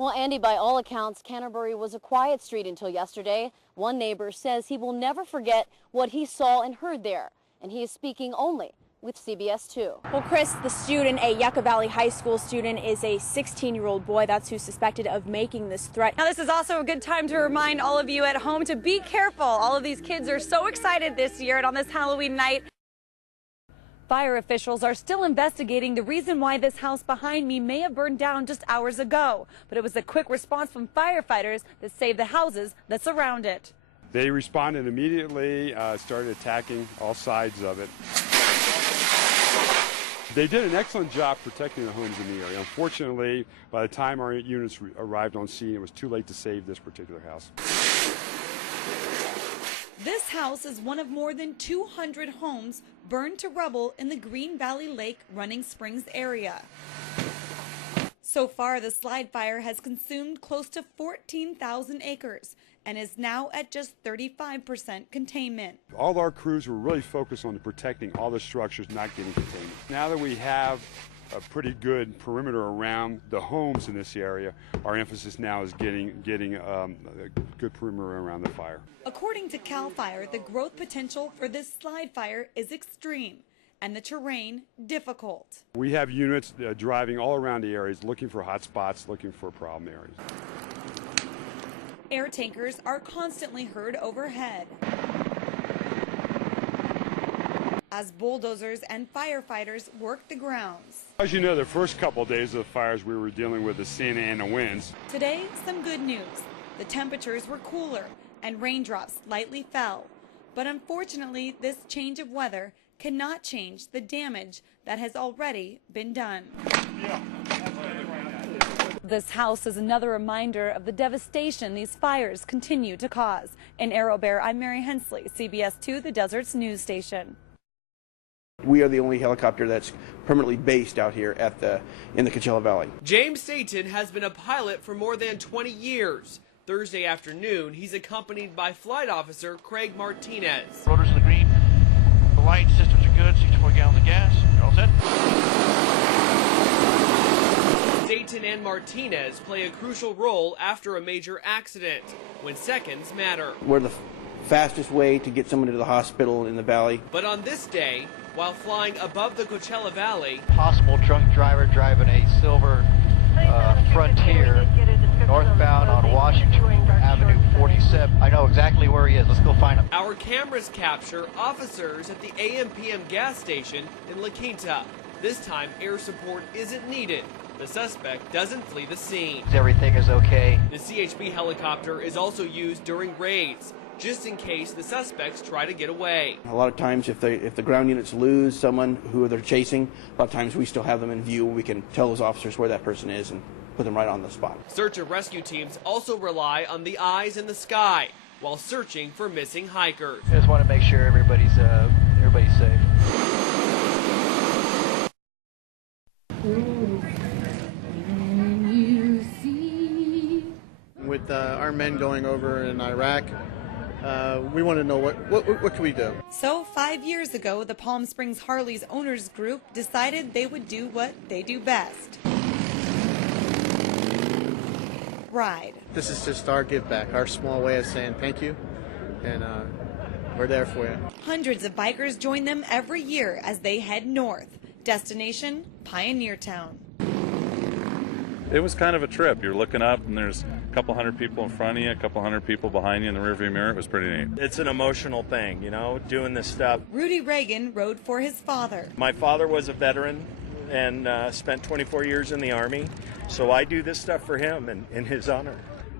Well, Andy, by all accounts, Canterbury was a quiet street until yesterday. One neighbor says he will never forget what he saw and heard there, and he is speaking only with CBS 2. Well, Chris, the student, a Yucca Valley High School student, is a 16-year-old boy. That's who's suspected of making this threat. Now, this is also a good time to remind all of you at home to be careful. All of these kids are so excited this year and on this Halloween night. Fire officials are still investigating the reason why this house behind me may have burned down just hours ago. But it was a quick response from firefighters that saved the houses that surround it. They responded immediately, started attacking all sides of it. They did an excellent job protecting the homes in the area. Unfortunately, by the time our units arrived on scene, it was too late to save this particular house. This house is one of more than 200 homes burned to rubble in the Green Valley Lake Running Springs area. So far, the slide fire has consumed close to 14,000 acres and is now at just 35% containment. All our crews were really focused on protecting all the structures not getting contained. Now that we have a pretty good perimeter around the homes in this area, our emphasis now is getting a good perimeter around the fire. According to CAL FIRE, the growth potential for this slide fire is extreme and the terrain difficult. We have units driving all around the areas looking for hot spots, looking for problem areas. Air tankers are constantly heard overhead as bulldozers and firefighters work the grounds. As you know, the first couple of days of the fires we were dealing with the Santa Ana winds. Today, some good news. The temperatures were cooler and raindrops lightly fell. But unfortunately, this change of weather cannot change the damage that has already been done. This house is another reminder of the devastation these fires continue to cause. In Arrow Bear, I'm Mary Hensley, CBS 2, the Desert's news station. We are the only helicopter that's permanently based out here in the Coachella Valley. James Satan has been a pilot for more than 20 years. Thursday afternoon, he's accompanied by Flight Officer Craig Martinez. Rotors in the green. The light systems are good. 64 gallons of gas. You're all set. Satan and Martinez play a crucial role after a major accident, when seconds matter. We're the fastest way to get someone to the hospital in the valley. But on this day, while flying above the Coachella Valley, Possible drunk driver driving a silver Frontier northbound on Washington Avenue 47. I know exactly where he is. Let's go find him. Our cameras capture officers at the AM/PM gas station in La Quinta. This time, air support isn't needed. The suspect doesn't flee the scene. Everything is okay. The CHP helicopter is also used during raids, just in case the suspects try to get away. A lot of times if the ground units lose someone who they're chasing, a lot of times we still have them in view. We can tell those officers where that person is and put them right on the spot. Search and rescue teams also rely on the eyes in the sky while searching for missing hikers. I just want to make sure everybody's safe. With our men going over in Iraq, we want to know what can we do. So 5 years ago, the Palm Springs Harley's owners group decided they would do what they do best. Ride. This is just our give back, our small way of saying thank you, and we're there for you. Hundreds of bikers join them every year as they head north. Destination, Pioneer Town. It was kind of a trip. You're looking up and there's a couple hundred people in front of you, a couple hundred people behind you in the rearview mirror. It was pretty neat. It's an emotional thing, you know, doing this stuff. Rudy Reagan rode for his father. My father was a veteran and spent 24 years in the Army, so I do this stuff for him and in his honor.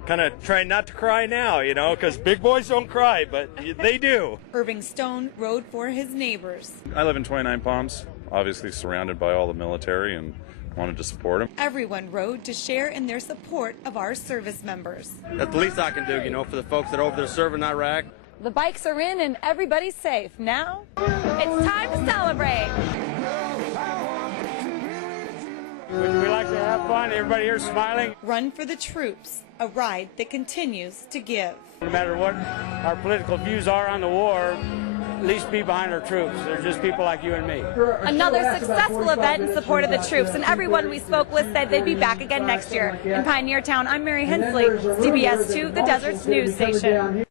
Kind of trying not to cry now, you know, because big boys don't cry, but they do. Irving Stone rode for his neighbors. I live in 29 Palms, obviously surrounded by all the military, and wanted to support them. Everyone rode to share in their support of our service members. That's the least I can do, you know, for the folks that are over there serving in Iraq. The bikes are in and everybody's safe. Now, it's time to celebrate. We like to have fun. Everybody here is smiling. Run for the Troops, a ride that continues to give. No matter what our political views are on the war, at least be behind our troops. They're just people like you and me. Another successful event in support of the troops, and everyone we spoke with said they'd be back again next year. In Pioneer Town, I'm Mary Hensley, CBS 2, the Desert's news station.